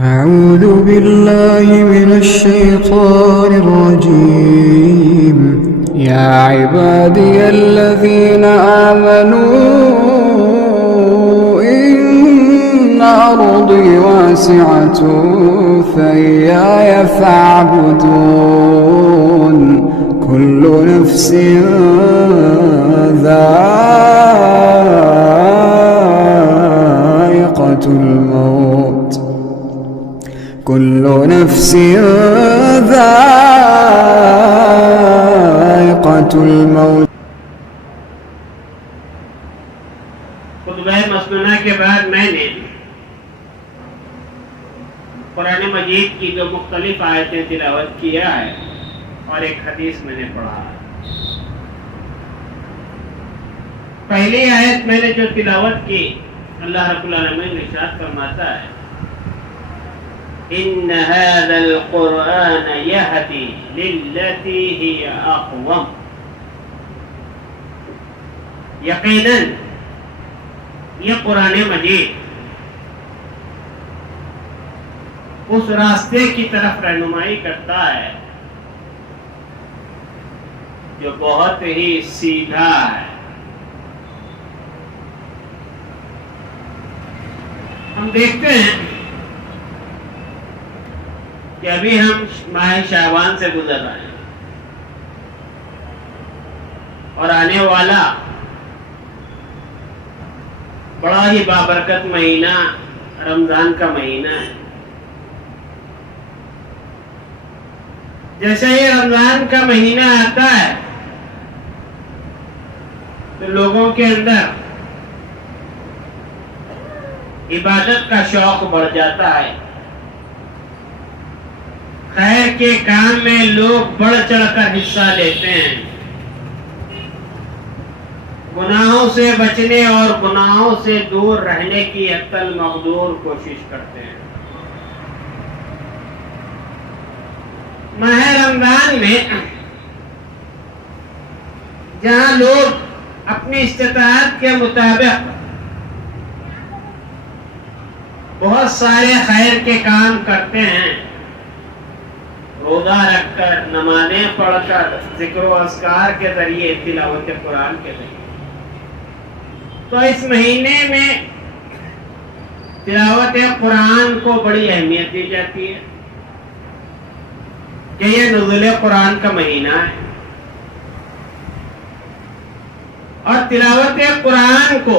أعوذ بالله من الشيطان الرجيم يا عبادي الذين آمنوا إن أرضي واسعة فإياي فاعبدون كل نفس ذائقة الموت كل نفس ذائقة الموت. خطبہ مسنونہ کے بعد میں نے قرآن مجید کی جو مختلف آیتیں تلاوت کیا ہے اور ایک حدیث میں نے پڑھا ہے. پہلی آیت میں نے جو تلاوت کی، اللہ رب العالمین ارشاد فرماتا ہے ان هذا القرآن يهدي للتي هي اقوم. یقیناً یہ قرآن مجید اس راستے کی طرف رہنمائی کرتا ہے جو بہت ہی سیدھا ہے. ہم دیکھتے ہیں کہ ابھی ہم ماہ شعبان سے گزر رہے ہیں اور آنے والا بڑا ہی بابرکت مہینہ رمضان کا مہینہ ہے. جیسے یہ رمضان کا مہینہ آتا ہے تو لوگوں کے اندر عبادت کا شوق بڑھ جاتا ہے. خیر کے کام میں لوگ بڑھ چڑھ کر حصہ لیتے ہیں. گناہوں سے بچنے اور گناہوں سے دور رہنے کی حتی المقدور کوشش کرتے ہیں. ماہ رمضان میں جہاں لوگ اپنی استطاعت کے مطابق بہت سارے خیر کے کام کرتے ہیں، روزہ رکھ کر، نمازیں پڑھ کر، ذکر و اذکار کے ذریعے، تلاوت قرآن کے ذریعے، تو اس مہینے میں تلاوت قرآن کو بڑی اہمیت دی جاتی ہے کہ یہ نزول قرآن کا مہینہ ہے. اور تلاوت قرآن کو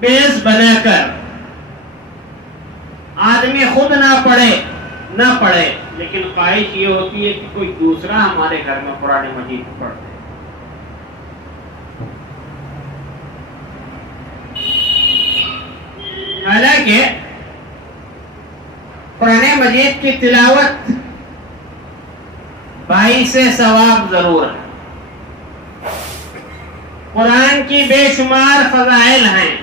بیس بنا کر آدمی خود نہ پڑھے لیکن خواہش یہ ہوتی ہے کہ کوئی دوسرا ہمارے گھر میں قرآن مجید پڑھ دے. حالانکہ قرآن مجید کی تلاوت باعث ثواب ضرور ہے. قرآن کی بے شمار فضائل ہیں،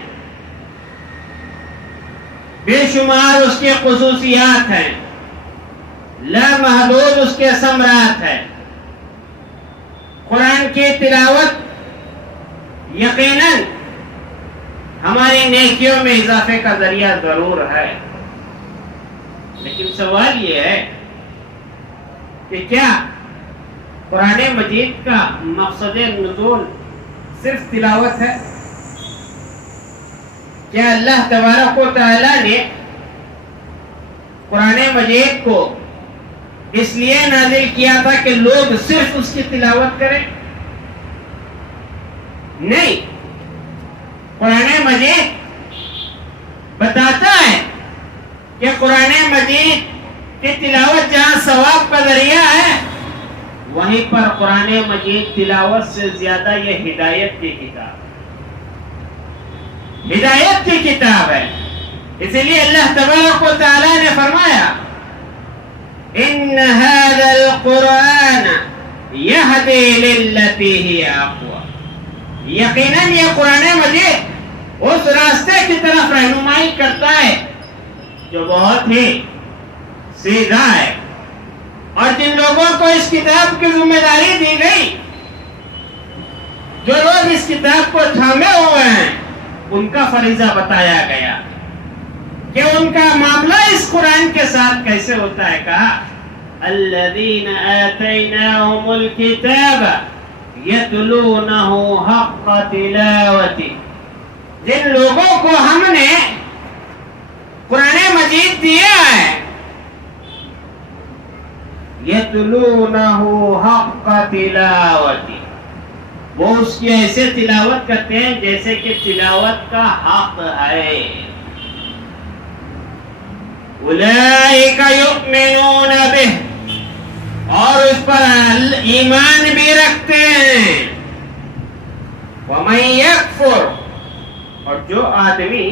بے شمار اس کے خصوصیات ہیں، لامحدود اس کے ثمرات ہیں. قرآن کی تلاوت یقیناً ہماری نیکیوں میں اضافے کا ذریعہ ضرور ہے. لیکن سوال یہ ہے کہ کیا قرآن مجید کا مقصد نزول صرف تلاوت ہے؟ کیا اللہ تبارک و تعالی نے قرآن مجید کو اس لیے نازل کیا تھا کہ لوگ صرف اس کی تلاوت کریں؟ نہیں. قرآن مجید بتاتا ہے کہ قرآن مجید کی تلاوت جہاں ثواب کا ذریعہ ہے، وہیں پر قرآن مجید تلاوت سے زیادہ یہ ہدایت کی کتاب ہے. اسی لیے اللہ تبارک و تعالی نے فرمایا ان هذا القرآن يهدي للتي هي اقوم. یقیناً یہ قرآن مجید اس راستے کی طرف رہنمائی کرتا ہے جو بہت ہی سیدھا ہے. اور جن لوگوں کو اس کتاب کی ذمہ داری دی گئی، جو لوگ اس کتاب کو تھامے ہوئے ہیں، ان کا فریضہ بتایا گیا کہ ان کا معاملہ اس قرآن کے ساتھ کیسے ہوتا ہے. کہا الذین آتیناہم الکتاب یتلونہ حق تلاوتی، جن لوگوں کو ہم نے قرآن مجید دیا ہے، یتلونہ حق تلاوتی، وہ اس کی ایسے تلاوت کرتے ہیں جیسے کہ تلاوت کا حق ہے. اولئک یؤمنون بہ، اور اس پر ایمان بھی رکھتے ہیں. ومن یکفر، اور جو آدمی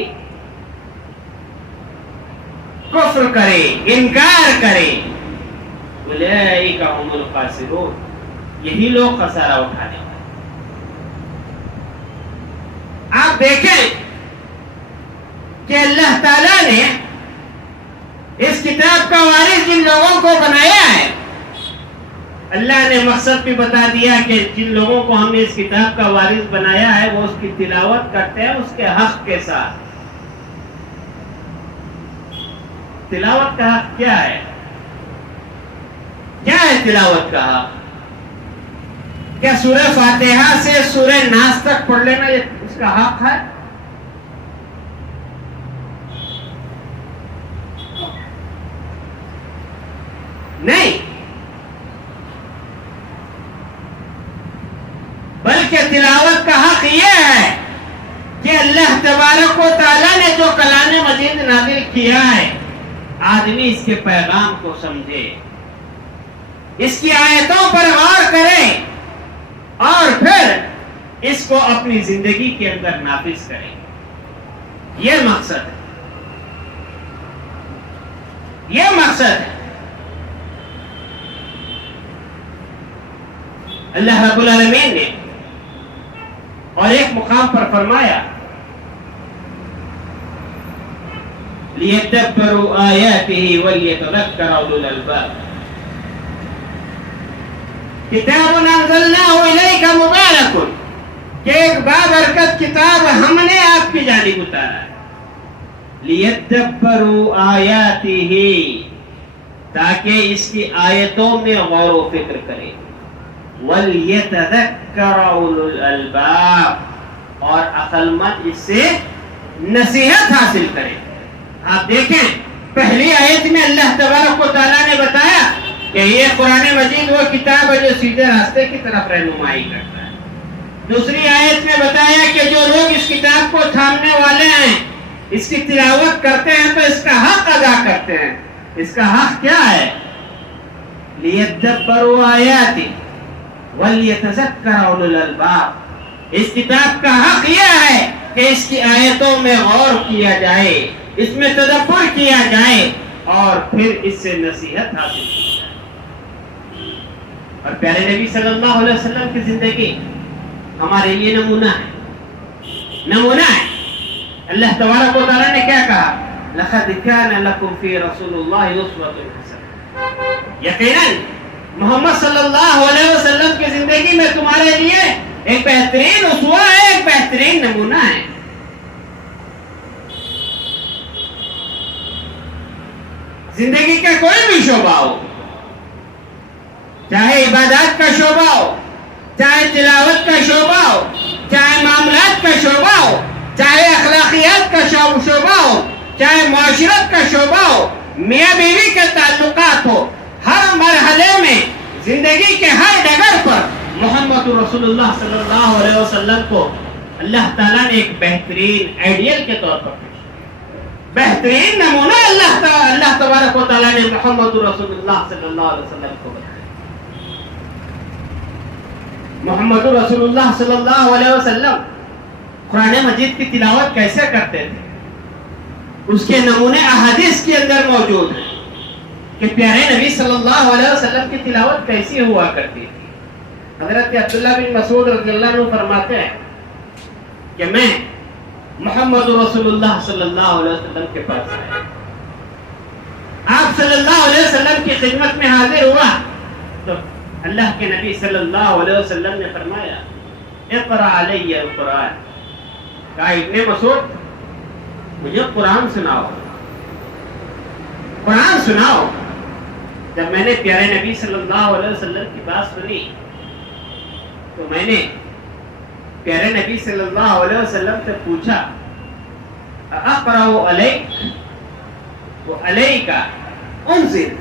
کفر کرے، انکار کرے، اولئک هم الخاسرون، یہی لوگ خسارہ اٹھانے والے. آپ دیکھیں کہ اللہ تعالیٰ نے اس کتاب کا وارث جن لوگوں کو بنایا ہے، اللہ نے مقصد بھی بتا دیا کہ جن لوگوں کو ہم نے اس کتاب کا وارث بنایا ہے وہ اس کی تلاوت کرتے ہیں اس کے حق کے ساتھ. تلاوت کا حق کیا ہے؟ کیا ہے تلاوت کا حق؟ کیا سورہ فاتحہ سے سورہ ناس تک پڑھ لینا یہ اس کا حق ہے؟ نہیں، بلکہ تلاوت کا حق یہ ہے کہ اللہ تبارک و تعالیٰ نے جو کلام مجید نازل کیا ہے، آدمی اس کے پیغام کو سمجھے، اس کی آیتوں پر غور کرے اور پھر اس کو اپنی زندگی کے اندر نافذ کرے. یہ مقصد ہے، یہ مقصد ہے. اللہ رب العالمین نے اور ایک مقام پر فرمایا لِيَدَّبَّرُوا آيَاتِهِ وَلْيَتَذَكَّرَ أُولُو الْأَلْبَابِ کتاب انزلناہ الیک مبارک، کہ ایک بابرکت کتاب ہم نے آپ کی جانب اتارا ہے. لِيَدَّبَّرُوا آيَاتِهِ، تاکہ اس کی آیتوں میں غور و فکر کریں. وَلْيَتَذَكَّرَ أُولُو الْأَلْبَابِ، اور عقل مند اس سے نصیحت حاصل کریں. آپ دیکھیں پہلی آیت میں اللہ تبارک و تعالیٰ نے بتایا کہ یہ قرآن مجید وہ کتاب ہے جو سیدھے راستے کی طرف رہنمائی کرتا ہے. دوسری آیت میں بتایا کہ جو لوگ اس کتاب کو تھامنے والے ہیں، اس کی تلاوت کرتے ہیں تو اس کا حق ادا کرتے ہیں. اس کا حق کیا ہے؟ لِيَدَّبَّرُوا آيَاتِهِ وَلْيَتَذَكَّرَ أُولُو الْأَلْبَابِ، اس کتاب کا حق یہ ہے کہ اس کی آیتوں میں غور کیا جائے، اس میں تدبر کیا جائے اور پھر اس سے نصیحت حاصل کی جائے. اور پیارے نبی صلی اللہ علیہ وسلم کی زندگی ہمارے لیے نمونہ ہے، نمونہ ہے. اللہ تبارک و تعالیٰ نے کیا کہا؟ لَقَدْ كَانَ لَكُمْ فِي رَسُولِ اللَّهِ أُسْوَةٌ حَسَنَةٌ، یقیناً محمد صلی اللہ علیہ وسلم کی زندگی میں تمہارے لیے ایک بہترین اسوہ ہے، ایک بہترین نمونہ ہے. زندگی کا کوئی بھی شعبہ ہو، چاہے عبادات کا شعبہ ہو، چاہے تلاوت کا شعبہ ہو، چاہے معاملات کا شعبہ ہو، چاہے اخلاقیات کا شعبہ ہو، چاہے معاشرت کا شعبہ ہو، میاں بیوی کے تعلقات ہو، ہر مرحلے میں زندگی کے ہر ڈگر پر محمد رسول اللہ صلی اللہ علیہ وسلم کو اللہ تعالیٰ نے ایک بہترین آئیڈیل کے طور پر بہترین نمونہ اللہ تبارک و تعالیٰ نے محمد رسول اللہ صلی اللہ علیہ وسلم کو بتایا. محمد رسول اللہ صلی اللہ علیہ وسلم قرآن مجید کی تلاوت کیسے کرتے تھے؟ اس کے نمونے احادیث کے اندر موجود ہیں کہ پیارے نبی صلی اللہ علیہ وسلم کی تلاوت کیسی ہوا کرتی تھی. حضرت عبداللہ بن مسعود رضی اللہ عنہ فرماتے ہیں کہ میں محمد رسول اللہ صلی اللہ علیہ وسلم کے پاس آیا، آپ صلی اللہ علیہ وسلم کی خدمت میں حاضر ہوا تو اللہ کے نبی صلی اللہ علیہ وسلم نے فرمایا اقرأ علی القرآن. کہا ابن مسعود مجھے قرآن سناؤ. قرآن سناؤ. جب میں نے پیارے نبی صلی اللہ علیہ وسلم کی بات سنی تو میں نے پیارے نبی صلی اللہ علیہ وسلم سے پوچھا اقرأ علیک وعلیک انزل.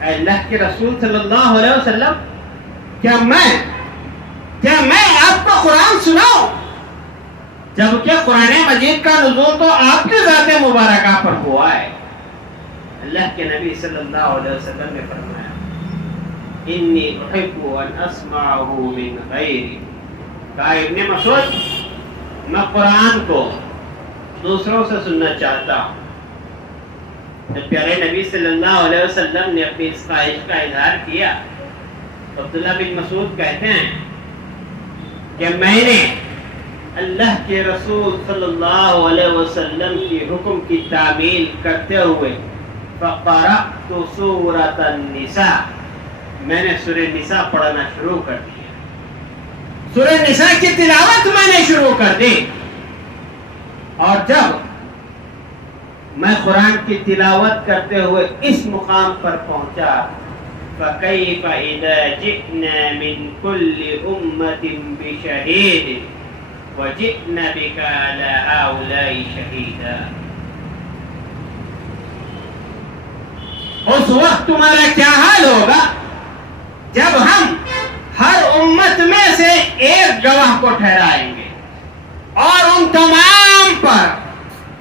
اے اللہ کے رسول صلی اللہ علیہ وسلم کیا میں آپ کو قرآن سناؤں جبکہ قرآن مجید کا نزول تو آپ کی ذات مبارکہ پر ہوا ہے. اللہ کے نبی صلی اللہ علیہ وسلم نے فرمایا انی احب ان اسمعہ من غیری. کہا ابن مسعود میں قرآن کو دوسروں سے سننا چاہتا ہوں. جب پیارے نبی صلی اللہ علیہ وسلم نے اپنی اس خواہش کا اظہار کیا عبداللہ بن مسعود کہتے ہیں کہ میں نے اللہ کے رسول صلی اللہ علیہ وسلم کی حکم کی تعمیل کرتے ہوئے فقرأت سورۃ النساء میں نے سورہ نساء پڑھنا شروع کر دیا. سورہ نساء کی تلاوت میں نے شروع کر دی. اور جب میں قرآن کی تلاوت کرتے ہوئے اس مقام پر پہنچا فَكَيْفَ إِذَا جِئْنَا مِنْ كُلِّ أُمَّةٍ بِشَهِيدٍ وَجِئْنَا بِكَ عَلَى هَؤُلَاءِ شَهِيدًا. اس وقت تمہارا کیا حال ہوگا جب ہم ہر امت میں سے ایک گواہ کو ٹھہرائیں گے اور ان تمام پر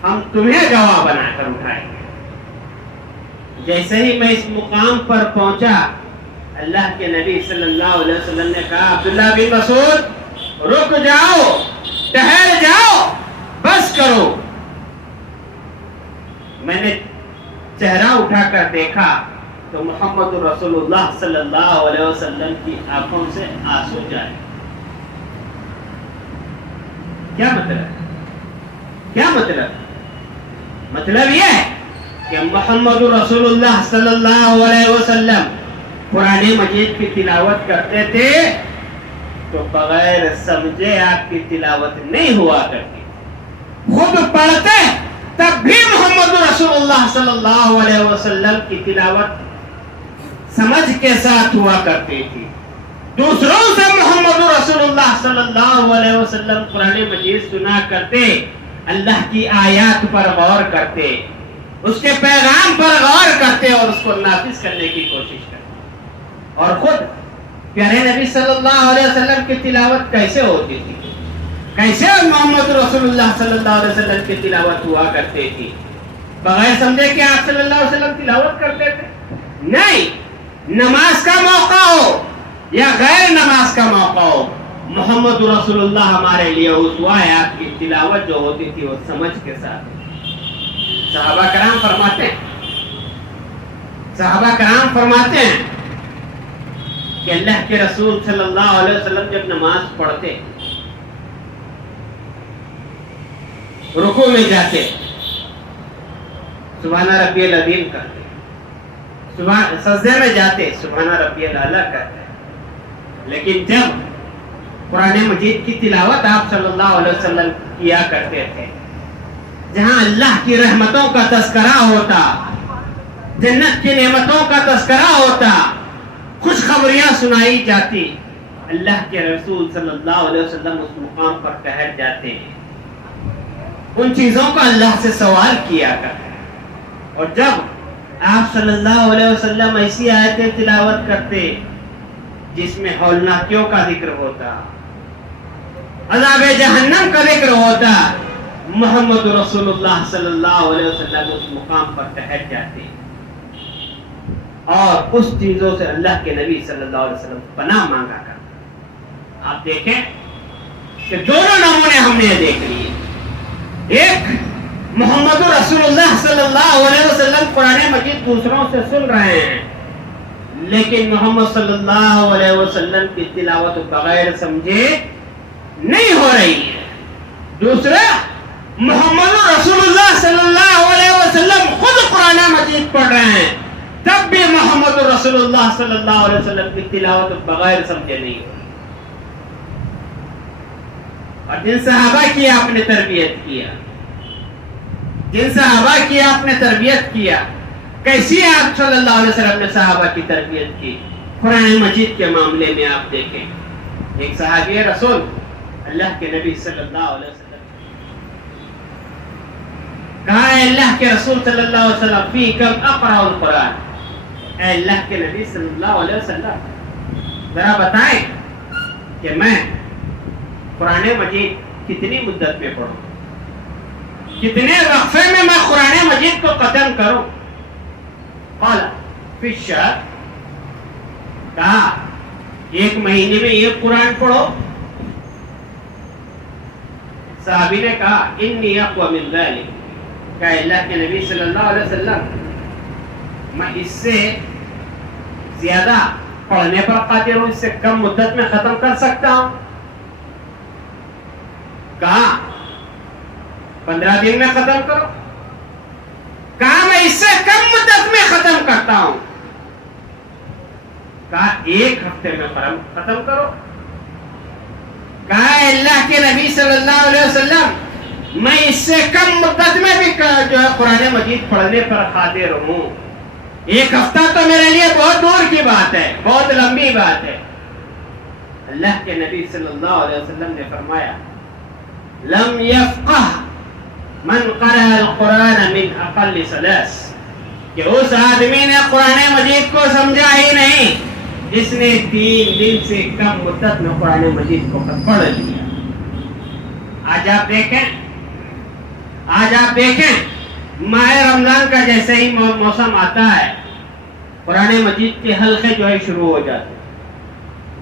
ہم تمہیں گواہ بنا کر اٹھائیں گے. جیسے ہی میں اس مقام پر پہنچا اللہ کے نبی صلی اللہ علیہ وسلم نے کہا عبداللہ بن مسعود رک جاؤ ٹھہر جاؤ بس کرو. میں نے چہرہ اٹھا کر دیکھا تو محمد رسول اللہ صلی اللہ علیہ وسلم کی آنکھوں سے آنسو جائے. کیا مطلب یہ ہے کہ محمد رسول اللہ صلی اللہ علیہ وسلم قرآن مجید کی تلاوت کرتے تھے تو بغیر سمجھے آپ کی تلاوت نہیں ہوا کرتی. خود پڑھتے تب بھی محمد رسول اللہ صلی اللہ علیہ وسلم کی تلاوت سمجھ کے ساتھ ہوا کرتی تھی. دوسروں سے محمد رسول اللہ صلی اللہ علیہ وسلم قرآن مجید سنا کرتے اللہ کی آیات پر غور کرتے اس کے پیغام پر غور کرتے اور اس کو نافذ کرنے کی کوشش کرتے. اور خود پیارے نبی صلی اللہ علیہ وسلم کی تلاوت کیسے ہوتی تھی کیسے محمد رسول اللہ صلی اللہ علیہ وسلم کی تلاوت ہوا کرتے تھی بغیر سمجھے کہ آپ صلی اللہ علیہ وسلم تلاوت کرتے تھے. نہیں نماز کا موقع ہو یا غیر نماز کا موقع ہو محمد رسول اللہ ہمارے لیے اسوہ ہے. آپ کی تلاوت جو ہوتی تھی وہ سمجھ کے ساتھ. صحابہ کرام فرماتے ہیں کہ اللہ کے رسول صلی اللہ علیہ وسلم جب نماز پڑھتے رکوع میں جاتے سبحان ربی العظیم کرتے سجدے میں جاتے سبحان ربی الاعلی کرتے. لیکن جب قرآن مجید کی تلاوت آپ صلی اللہ علیہ وسلم کیا کرتے تھے جہاں اللہ کی رحمتوں کا تذکرہ ہوتا جنت کی نعمتوں کا تذکرہ ہوتا خوشخبریاں سنائی جاتی اللہ کے رسول صلی اللہ علیہ وسلم اس مقام پر ٹھہر جاتے ہیں ان چیزوں کا اللہ سے سوال کیا کرتے. اور جب آپ صلی اللہ علیہ وسلم ایسی آیتیں تلاوت کرتے جس میں ہولناکیوں کا ذکر ہوتا عذاب جہنم کا ذکر ہوتا محمد رسول اللہ صلی اللہ علیہ وسلم اس مقام پر ٹھہر جاتے اور اس چیزوں سے اللہ کے نبی صلی اللہ علیہ وسلم پناہ مانگا کرتا. آپ دیکھیں کہ دونوں نمونے ہم نے دیکھ لیے. ایک محمد رسول اللہ صلی اللہ علیہ وسلم قرآن مجید دوسروں سے سن رہے ہیں لیکن محمد صلی اللہ علیہ وسلم کی تلاوت بغیر سمجھے نہیں ہو رہی ہے. دوسرا محمد رسول اللہ صلی اللہ علیہ وسلم خود قرآن مجید پڑھ رہے ہیں تب بھی محمد رسول اللہ صلی اللہ علیہ وسلم کی تلاوت بغیر سمجھے نہیں ہو. اور جن صحابہ کی آپ نے تربیت کیا کیسی آپ صلی اللہ علیہ وسلم نے صحابہ کی تربیت کی. قرآن مجید کے معاملے میں آپ دیکھیں, ایک صحابی رسول اللہ کے نبی صلی اللہ علیہ وسلم کہا, اے اللہ کے رسول صلی اللہ علیہ وسلم فیکم اقرأ القرآن, اے اللہ کے نبی صلی اللہ علیہ وسلم ذرا بتائیں کہ میں قرآن مجید کتنی مدت میں پڑھوں, کتنے وقفے میں میں قرآن مجید کو ختم کروں. قال فی الشہر, کہا ایک مہینے میں یہ قرآن پڑھو. صحابی نے کہا انی اقوى من ذلك, کہ اللہ کے نبی صلی اللہ علیہ وسلم میں اس سے زیادہ پڑھنے پر قادر ہوں, اس سے کم مدت میں ختم کر سکتا ہوں. کہا 15 دن میں ختم کرو. کہا میں اس سے کم مدت میں ختم کرتا ہوں. کہا 1 ہفتے میں ختم کرو. کہا اللہ کے نبی صلی اللہ علیہ وسلم میں اس سے کم مدت میں بھی جو ہے قرآن مجید پڑھنے پر قادر ہوں. 1 ہفتہ تو میرے لیے بہت دور کی بات ہے, بہت لمبی بات ہے. اللہ کے نبی صلی اللہ علیہ وسلم نے فرمایا لم یفقہ من قرأ القرآن من اقل 3, کہ اس آدمی نے قرآن مجید کو سمجھا ہی نہیں جس نے 3 دن سے کم مدت میں قرآن مجید کو پڑھ لیا. آج آپ دیکھیں ماہ رمضان کا جیسے ہی موسم آتا ہے, قرآن مجید کے حلقے جو ہے شروع ہو جاتے ہیں.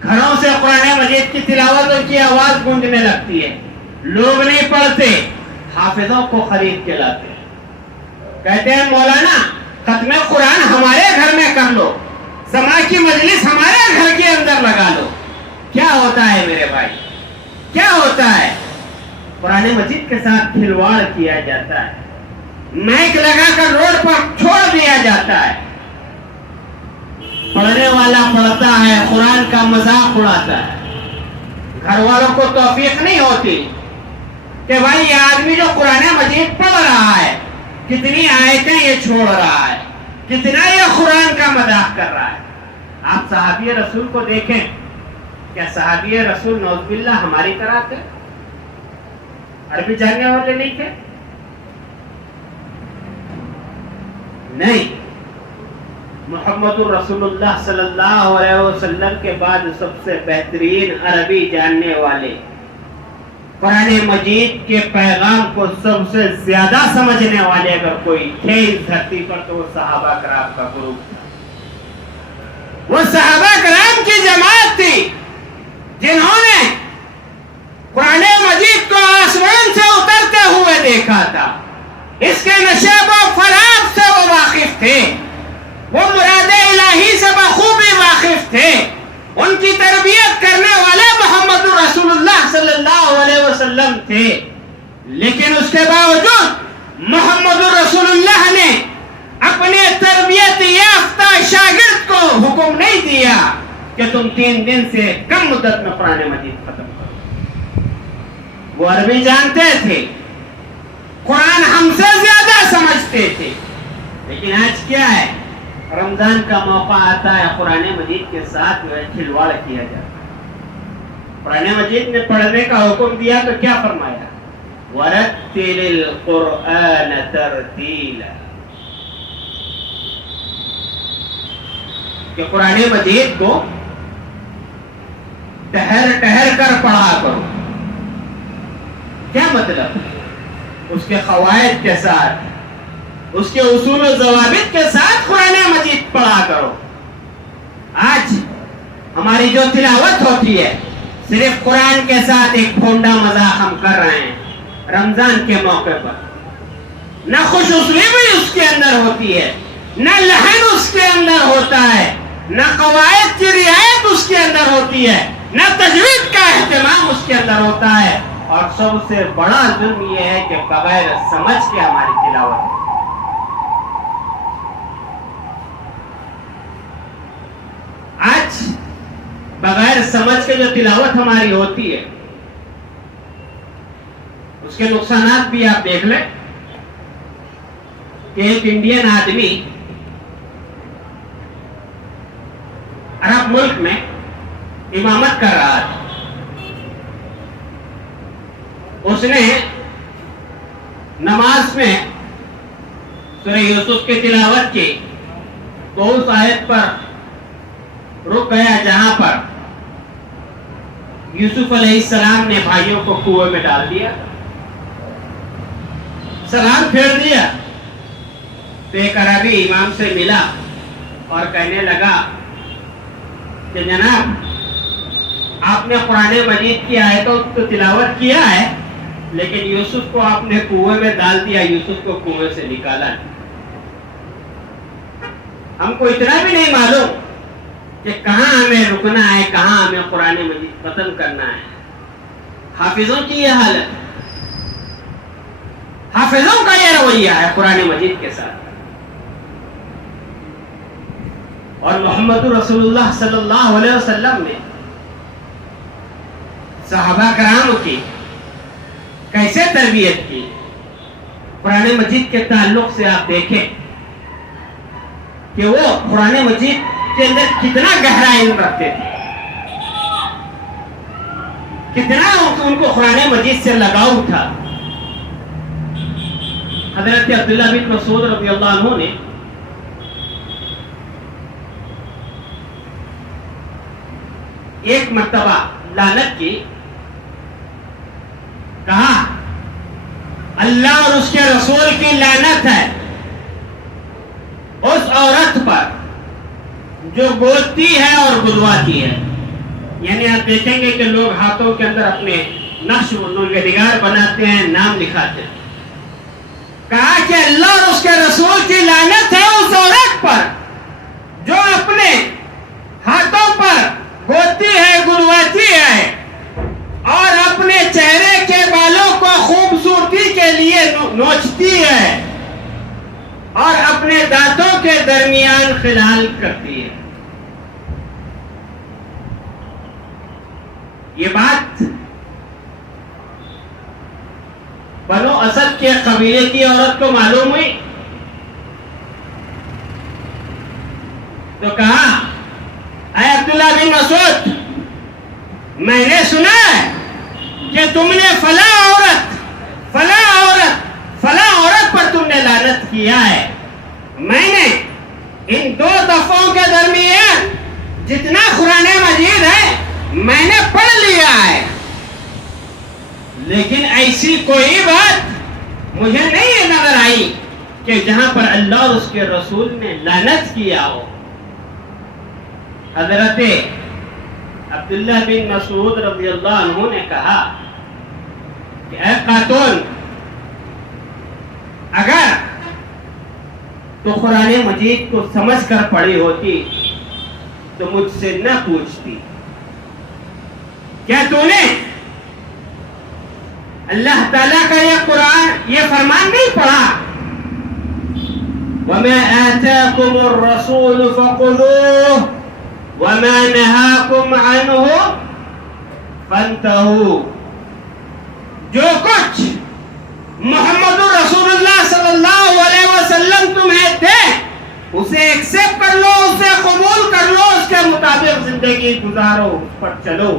گھروں سے قرآن مجید کی تلاوت کی آواز گونجنے لگتی ہے. لوگ نہیں پڑھتے, حافظوں کو خرید کے لاتے ہیں. کہتے ہیں مولانا ختم قرآن ہمارے گھر میں کر لو, سماع کی مجلس ہمارے گھر کے اندر لگا لو. کیا ہوتا ہے میرے بھائی, کیا ہوتا ہے؟ قرآن مجید کے ساتھ کھلواڑ کیا جاتا ہے, مائک لگا کر روڈ پر چھوڑ دیا جاتا ہے. پڑھنے والا پڑھتا ہے, قرآن کا مذاق اڑاتا ہے. گھر والوں کو توفیق نہیں ہوتی کہ بھائی یہ آدمی جو قرآن مجید پڑھ رہا ہے کتنی آیتیں یہ چھوڑ رہا ہے, کتنا یہ قرآن کا مذاق کر رہا ہے. آپ صحابی رسول کو دیکھیں, کیا صحابی رسول نعوذ باللہ ہماری طرح تھے؟ عربی جاننے والے نہیں تھے؟ نہیں. محمد رسول اللہ صلی اللہ علیہ وسلم کے بعد سب سے بہترین عربی جاننے والے, قرآن مجید کے پیغام کو سب سے زیادہ سمجھنے والے اگر کوئی تھے اس دھرتی پر تو وہ صحابہ کرام کا گروپ تھا. وہ صحابہ کرام کی جماعت تھی جنہوں نے قرآن مجید کو آسمان سے اترتے ہوئے دیکھا تھا. اس کے نشیب و فراغ سے وہ واقف تھے, وہ مراد الہی سے بخوبی واقف تھے. ان کی تربیت کرنے والے محمد رسول اللہ صلی اللہ علیہ وسلم تھے. لیکن اس کے باوجود محمد رسول اللہ نے اپنے تربیت یافتہ شاگرد کو حکم نہیں دیا کہ تم 3 دن سے کم مدت میں قرآن مجید ختم کرو. وہ عربی جانتے تھے, قرآن ہم سے زیادہ سمجھتے تھے. لیکن آج کیا ہے, رمضان کا موقع آتا ہے, قرآن مجید کے ساتھ جو ہے کھلواڑ کیا جاتا ہے. قرآن مجید نے پڑھنے کا حکم دیا تو کیا فرمایا, وَرَتِّلِ الْقُرْآنَ تَرْتِيلًا, کہ قرآن مجید کو ٹہر ٹہر کر پڑھا کرو. کیا مطلب؟ اس کے قواعد کے ساتھ, اس کے اصول و ضوابط کے ساتھ قرآن مجید پڑھا کرو. آج ہماری جو تلاوت ہوتی ہے صرف قرآن کے ساتھ ایک پھونڈا مذاق ہم کر رہے ہیں رمضان کے موقع پر. نہ خوش اسلوبی اس کے اندر ہوتی ہے, نہ لحن اس کے اندر ہوتا ہے, نہ قواعد کی رعایت اس کے اندر ہوتی ہے, نہ تجوید کا اہتمام اس کے اندر ہوتا ہے. اور سب سے بڑا ظلم یہ ہے کہ بغیر سمجھ کے ہماری تلاوت ہے. آج بغیر سمجھ کے جو تلاوت ہماری ہوتی ہے اس کے نقصانات بھی آپ دیکھ لیں کہ ایک انڈین آدمی عرب ملک میں امامت کر رہا تھا. اس نے نماز میں سورہ یوسف کی تلاوت کی تو اس آیت پر رک گیا جہاں پر یوسف علیہ السلام نے بھائیوں کو کنویں میں ڈال دیا. سلام پھیر دیا تو ایک عربی امام سے ملا اور کہنے لگا کہ جناب آپ نے قرآن مجید کی آیتوں کو تلاوت کیا ہے لیکن یوسف کو آپ نے کنویں میں ڈال دیا, یوسف کو کنویں سے نکالا. ہم کو اتنا بھی نہیں معلوم کہ کہاں ہمیں رکنا ہے, کہاں ہمیں قرآن مجید ختم کرنا ہے. حافظوں کی یہ حالت, حافظوں کا یہ رویہ ہے قرآن مجید کے ساتھ. اور محمد رسول اللہ صلی اللہ علیہ وسلم نے صحابہ کرام کی کیسے تربیت کی, قرآن مجید کے تعلق سے آپ دیکھیں کہ وہ قرآن مجید کے اندر کتنا گہرا علم رکھتے تھے, کتنا ان کو قرآن مجید سے لگاؤ تھا. حضرت عبداللہ بن مسعود رضی اللہ عنہ نے ایک مرتبہ لعنت کی, کہا اللہ اور اس کے رسول کی لعنت ہے اس عورت پر جو گودتی ہے اور گدواتی ہے. یعنی آپ دیکھیں گے کہ لوگ ہاتھوں کے اندر اپنے نقش نگار بناتے ہیں, نام لکھاتے ہیں. کہا کہ اللہ اور اس کے رسول کی لعنت ہے اس عورت پر جو اپنے ہاتھوں پر گودتی ہے, گدواتی ہے اور اپنے چہرے کے بالوں کو خوبصورتی کے لیے نوچتی ہے اور اپنے دانتوں کے درمیان خلال کرتی ہے. یہ بات بنو اسد کے قبیلے کی عورت کو معلوم ہوئی تو کہا اے عبداللہ بن مسعود, میں نے سنا ہے کہ تم نے فلاں عورت پر تم نے لعنت کیا ہے. میں نے ان دو دفعوں کے درمیان جتنا قرآن مجید ہے میں نے پڑھ لیا ہے, لیکن ایسی کوئی بات مجھے نہیں نظر آئی کہ جہاں پر اللہ اور اس کے رسول نے لعنت کیا ہو. حضرت عبداللہ بن مسعود رضی اللہ عنہ نے کہا کہ اے خاتون, اگر تو قرآن مجید کو سمجھ کر پڑھی ہوتی تو مجھ سے نہ پوچھتی. کیا تو نے اللہ تعالیٰ کا یہ قرآن, یہ فرمان نہیں پڑھا وَمَا آتَاكُمُ الرَّسُولُ فَخُذُوهُ وَمَا نَهَاكُمْ عَنْهُ فَانْتَهُوا. جو کچھ محمد رسول اللہ صلی اللہ علیہ وسلم تمہیں دے اسے ایکسپٹ کر لو, اسے قبول کر لو, اس کے مطابق زندگی گزارو, اس پر چلو.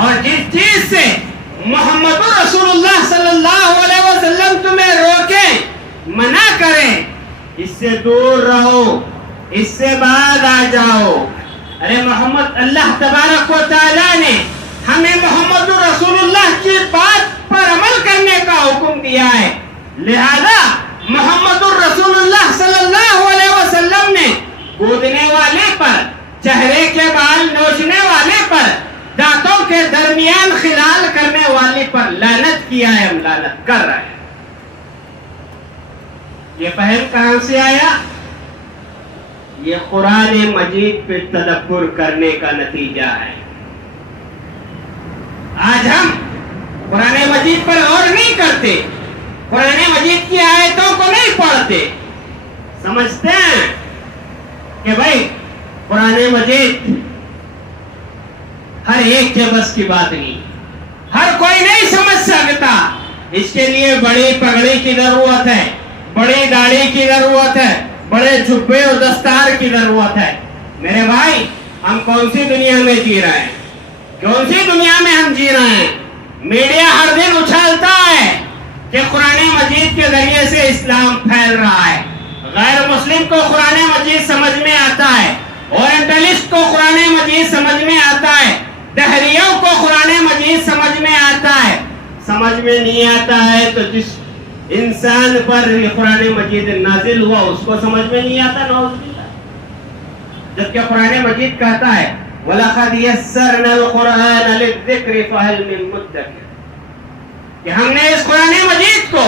اور جس چیز سے محمد رسول اللہ صلی اللہ علیہ وسلم تمہیں روکے, منع کریں, اس سے دور رہو, اس سے بعد آ جاؤ. ارے محمد, اللہ تبارک و تعالیٰ نے ہمیں محمد رسول اللہ کی بات پر عمل کرنے کا حکم دیا ہے, لہذا محمد رسول اللہ صلی اللہ علیہ وسلم نے گودنے والے پر, چہرے کے بال نوچنے والے پر, دانتوں کے درمیان خلال کرنے والے پر لعنت کیا ہے, ہم لعنت کر رہے ہیں. یہ فہم کہاں سے آیا؟ یہ قرآن مجید پہ تدبر کرنے کا نتیجہ ہے. آج ہم قرآن مجید پر غور نہیں کرتے, قرآن مجید کی آیتوں کو نہیں پڑھتے, سمجھتے ہیں کہ بھائی قرآن مجید ہر ایک کے بس کی بات نہیں, ہر کوئی نہیں سمجھ سکتا. اس کے لیے بڑی پگڑی کی ضرورت ہے, بڑی داڑھی کی ضرورت ہے, بڑے جبے اور دستار کی ضرورت ہے. میرے بھائی, ہم کون سی دنیا میں جی رہے ہیں، کون سی دنیا میں ہم جی رہے ہیں۔ میڈیا ہر دن اچھالتا ہے کہ قرآن مجید کے ذریعے سے اسلام پھیل رہا ہے، غیر مسلم کو قرآن مجید سمجھ میں آتا ہے، اورینٹلسٹ کو قرآن مجید سمجھ میں آتا ہے، دہریوں کو قرآن مجید سمجھ میں آتا ہے۔ سمجھ میں نہیں آتا ہے تو جس انسان پر قرآن مجید نازل ہوا اس کو سمجھ میں نہیں آتا، نعوذ باللہ۔ جبکہ قرآن مجید کہتا ہے وَلَقَدْ يَسَّرْنَا الْقُرْآنَ لِلذِّكْرِ فَهَلْ مِن مُدَّكِرٍ، کہ ہم نے اس قرآن مجید کو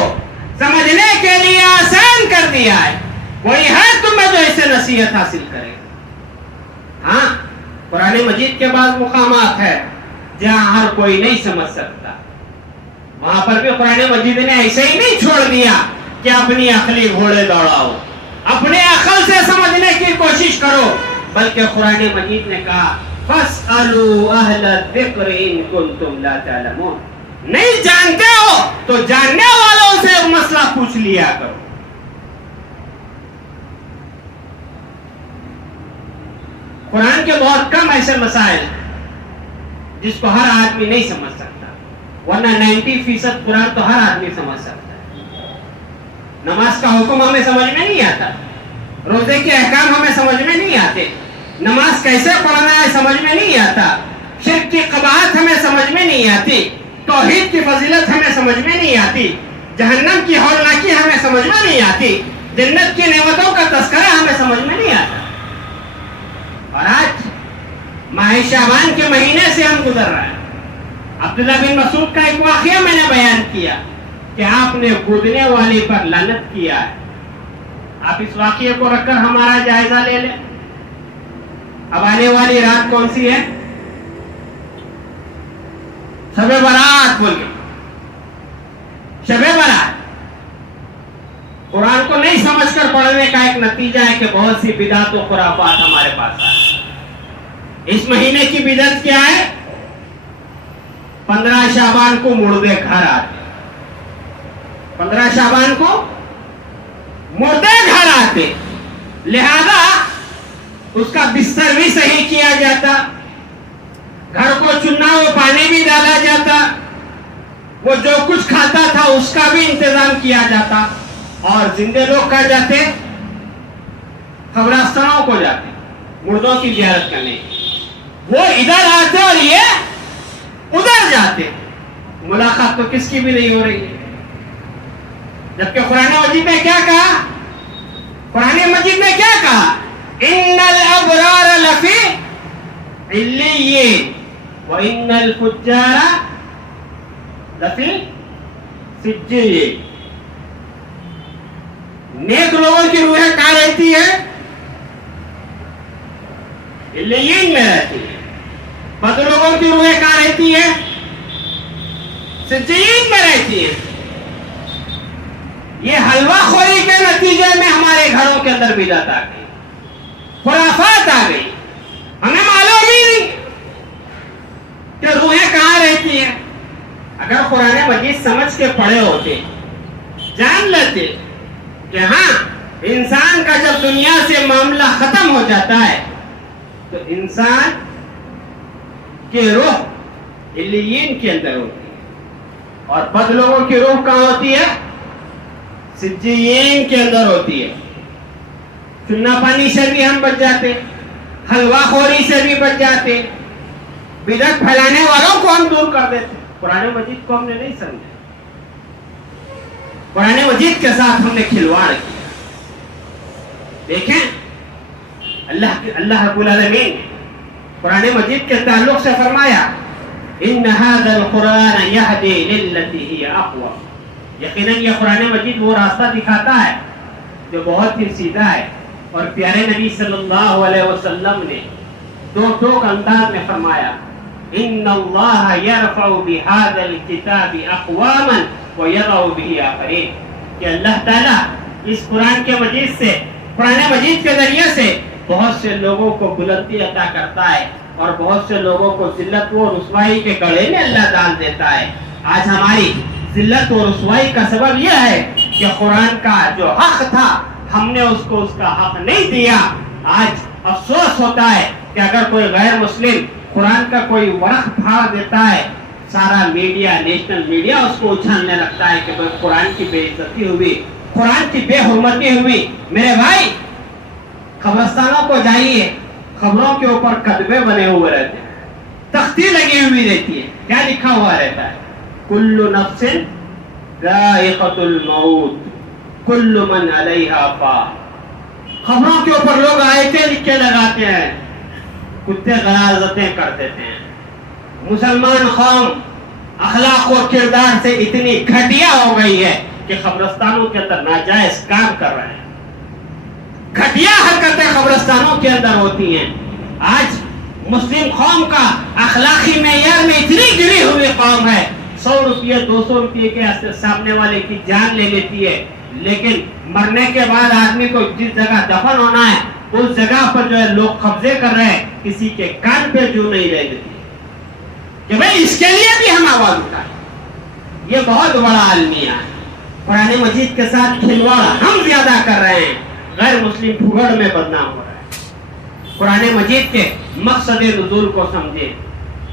سمجھنے کے لیے آسان کر دیا ہے، کوئی ہے تمہیں جو اسے نصیحت حاصل کرے۔ ہاں، قرآن مجید کے بعض مقامات ہے جہاں ہر کوئی نہیں سمجھ سکتا، وہاں پر بھی قرآن مجید نے ایسے ہی نہیں چھوڑ دیا کہ اپنی عقلی گھوڑے دوڑاؤ، اپنے عقل سے سمجھنے کی کوشش کرو، بلکہ قرآن مجید نے کہا فَاسْأَلُوا أَهْلَ الذِّكْرِ إِن كُنتُمْ لَا تَعْلَمُونَ، نہیں جانتے ہو تو جاننے والوں سے مسئلہ پوچھ لیا کرو۔ قرآن کے بہت کم ایسے مسائل ہیں جس کو ہر آدمی نہیں سمجھ سکتا، ورنہ 90% قرآن تو ہر آدمی سمجھ سکتا ہے۔ نماز کا حکم ہمیں سمجھ میں نہیں آتا، روزے کے احکام ہمیں سمجھ میں نہیں آتے، نماز کیسے پڑھنا ہے سمجھ میں نہیں آتا، شرک کی قباحت ہمیں سمجھ میں نہیں آتی، توحید کی فضیلت ہمیں سمجھ میں نہیں آتی، جہنم کی ہولناکی ہمیں سمجھ میں نہیں آتی، جنت کی نعمتوں کا تذکرہ ہمیں سمجھ میں نہیں آتا۔ اور آج ماہ شعبان کے مہینے سے ہم گزر رہے ہیں۔ عبداللہ بن مسعود کا ایک واقعہ میں نے بیان کیا کہ آپ نے گودنے والی پر لعنت کیا ہے۔ آپ اس واقعے کو رکھ کر ہمارا جائزہ لے لیں۔ اب آنے والی رات کون سی ہے؟ شب برات بولے، شب برات۔ قرآن کو نہیں سمجھ کر پڑھنے کا ایک نتیجہ ہے کہ بہت سی بدعت و خرافات ہمارے پاس آئے۔ اس مہینے کی بدعت کیا ہے؟ 15 شعبان کو مردے گھر آتے، 15 شعبان کو مردے گھر آتے، لہذا اس کا بستر بھی صحیح کیا جاتا، گھر کو چنا و پانی بھی ڈالا جاتا، وہ جو کچھ کھاتا تھا اس کا بھی انتظام کیا جاتا، اور زندے لوگ کہاں جاتے؟ قبرستانوں کو جاتے، مردوں کی زیارت کرنے۔ وہ ادھر آتے اور یہ ادھر جاتے، ملاقات تو کس کی بھی نہیں ہو رہی ہے۔ جبکہ قرآن مجید نے کیا کہا؟ قرآن مجید نے کیا کہا؟ ان الابرار لفی علیین وان الفجار لفی سجین۔ نیک لوگوں کی روحیں کہاں رہتی ہے؟ علیین میں رہتی ہے۔ بد لوگوں کی روحیں کہاں رہتی ہے؟ سجین میں رہتی ہے۔ یہ حلوہ خوری کے نتیجے میں ہمارے گھروں کے اندر بدعت آ گئی، خرافات آ گئی، ہمیں معلوم ہی نہیں کہ روحیں کہاں رہتی ہیں۔ اگر قرآن مجید سمجھ کے پڑھے ہوتے، جان لیتے کہ ہاں انسان کا جب دنیا سے معاملہ ختم ہو جاتا ہے تو انسان کی روح علیین کے اندر ہوتی ہے، اور بد لوگوں کی روح کہاں ہوتی ہے؟ سجین کے اندر ہوتی ہے۔ چنا پانی سے بھی ہم بچ جاتے، حلوہ خوری سے بھی بچ جاتے، بدعت پھیلانے والوں کو ہم دور کر دیتے۔ قرآن مجید کو ہم نے نہیں سمجھا، قرآن مجید کے ساتھ ہم نے کھلواڑ کیا۔ دیکھیں اللہ رب العالمین نے قرآن مجید کے تعلق سے فرمایا ان هذا القرآن يهدي للتي هي اقوم، یقیناً یہ قرآن مجید وہ راستہ دکھاتا ہے جو بہت ہی سیدھا ہے۔ اور پیارے نبی صلی اللہ علیہ وسلم نے دو انداز میں فرمایا ان اللہ یرفع بهذا الكتاب اقواما ویضع به آخرین، کہ اللہ تعالیٰ اس قرآن کے مجید سے، قرآن مجید کے ذریعے سے بہت سے لوگوں کو بلندی عطا کرتا ہے اور بہت سے لوگوں کو ذلت و رسوائی کے گڑھے میں اللہ ڈال دیتا ہے۔ آج ہماری ذلت و رسوائی کا سبب یہ ہے کہ قرآن کا جو حق تھا ہم نے اس کو اس کا حق نہیں دیا۔ آج افسوس ہوتا ہے کہ اگر کوئی غیر مسلم قرآن کا کوئی ورق پھاڑ دیتا ہے، سارا میڈیا، نیشنل میڈیا اس کو اچھالنے لگتا ہے کہ قرآن کی بے عزتی ہوئی، قرآن کی بے حرمتی ہوئی۔ میرے بھائی، قبرستانوں کو جائیے، خبروں کے اوپر کتبے بنے ہوئے رہتے ہیں، تختی لگی ہوئی رہتی ہے، کیا لکھا ہوا رہتا ہے؟ کل نفس ذائقۃ الموت کل من علیہا فان۔ خبروں کے اوپر لوگ آیتیں لکھ کے لگاتے ہیں، کتے غلاظتیں کر دیتے ہیں۔ مسلمان قوم اخلاق و کردار سے اتنی گھٹیا ہو گئی ہے کہ قبرستانوں کے اندر ناجائز کام کر رہے ہیں، گھٹیا حرکتیں قبرستانوں کے اندر ہوتی ہیں۔ آج مسلم قوم کا اخلاقی معیار میں اتنی گری ہوئی قوم ہے، 100 روپیہ 200 روپیے کے سامنے والے کی جان لے لیتی ہے، لیکن مرنے کے بعد آدمی کو جس جگہ دفن ہونا ہے اس جگہ پر جو ہے لوگ قبضے کر رہے ہیں، کسی کے کان پہ جو نہیں رہ دیتی کہ بھئی اس کے لیے بھی ہم آواز اٹھائیں۔ یہ بہت بڑا المیہ ہے، قرآن مجید کے ساتھ کھلواڑ ہم زیادہ کر رہے ہیں، غیر مسلم پھگڑ میں بدنام ہو رہا ہے۔ قرآن مجید کے مقصد نزول کو سمجھیں،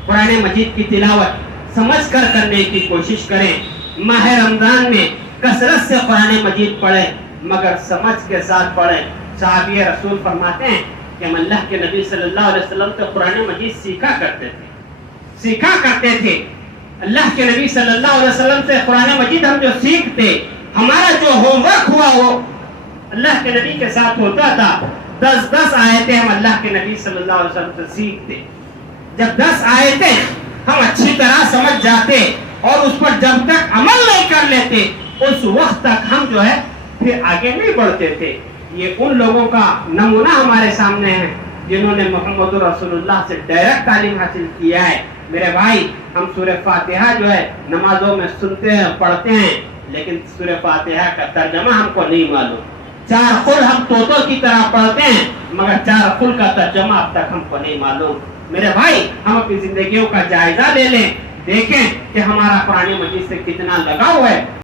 قرآن مجید کی تلاوت سمجھ کر کرنے کی کوشش کریں۔ ماہ رمضان میں کثرت سے قرآن مجید پڑھیں، مگر سمجھ کے ساتھ پڑھیں۔ صحابی رسول فرماتے ہیں کہ ہم اللہ کے نبی صلی اللہ علیہ وسلم سے قرآن مجید سیکھا کرتے تھے۔ اللہ کے نبی صلی اللہ علیہ وسلم سے قرآن مجید ہم جو سیکھتے، ہمارا جو ہوم ورک ہوا وہ اللہ کے نبی کے ساتھ ہوتا تھا۔ 10 آیتیں ہم اللہ کے نبی صلی اللہ علیہ وسلم سے سیکھتے۔ جب 10 آیتیں ہم اچھی طرح سمجھ جاتے اور اس پر جب تک عمل نہیں کر لیتے، اس وقت تک ہم جو ہے پھر آگے نہیں بڑھتے تھے۔ یہ ان لوگوں کا نمونہ ہمارے سامنے ہے جنہوں نے محمد رسول اللہ سے ڈائریکٹ تعلیم حاصل کیا ہے۔ میرے بھائی، ہم سورہ فاتحہ جو ہے نمازوں میں سنتے ہیں، پڑھتے ہیں، لیکن سورہ فاتحہ کا ترجمہ ہم کو نہیں معلوم۔ 4 قل ہم طوطوں کی طرح پڑھتے ہیں، مگر 4 قل کا ترجمہ اب تک ہم کو نہیں معلوم۔ میرے بھائی، ہم اپنی زندگیوں کا جائزہ لے لیں، دیکھیں کہ ہمارا قرآن مجید سے کتنا لگاؤ ہے۔